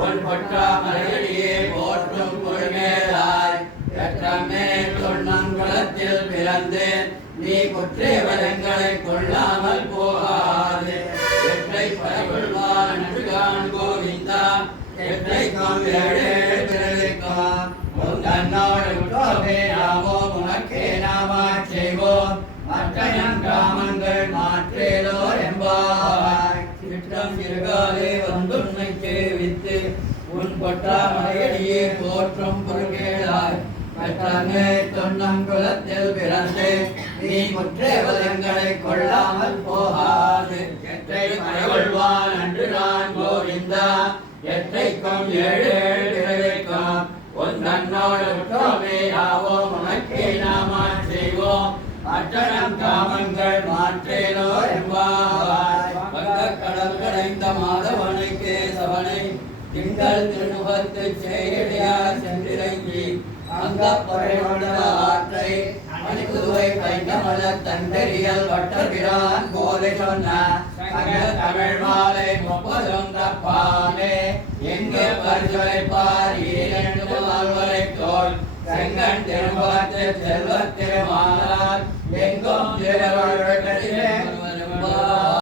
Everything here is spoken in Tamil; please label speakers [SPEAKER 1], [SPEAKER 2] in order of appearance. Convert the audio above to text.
[SPEAKER 1] உன் பொற்றாமரையடியே போற்றும் பொழுமேலாய் பெற்றமே தொண்ணம் பிறந்து நீ குற்றேவரங்களை கொள்ளாமல் போகாது. எற்றை பரவல்வான் நன்றுகான் கோவிந்தா. எற்றை காமிரே பிறவிக்கும் உன் தன்னோடு உற்றோமே நாமோ உனக்கே நாமா செய்வோம். மற்ற கிராமங்கள் மாற்றேலோ என்பாய். திட்டம் இருக்காதே உன் போற்றும் பொருள்கேளாய் மற்றங்கே தொன்னங்குலத்தில் பிறந்து நீ முற்றேவதங்களை கொள்ளாமல் போகாது. எற்றை மறைவல்வான் அன்று நான் கோவிந்தா. எற்றைக்கும் ஏழு ஏழு பிறவைக்கும் உன் தன்னோடு உற்றோமே ஆவோம் உனக்கே நாம செய்வோம். அட்டணம் காமங்கள் மாற்றேனோ என்பாய் வங்கக் கடல் கடைந்த மாத திங்கள் திருமுகத்து செயலியார் சென்றிறங்கி அங்க பறையுள்ள ஆற்றை அணிபுதுவை கைந்தமல தந்தரியல் வட்டபிரான் போலே சொன்ன தமிழ் மாலை முப்பதும் பாலே. எங்கே பரிசுரைப்பார் இரண்டு வாழ்வரை தோல் செங்கன் திருமுகத்து செல்வத் திருமாலால் எங்கும் திருவள்ளுவரிலே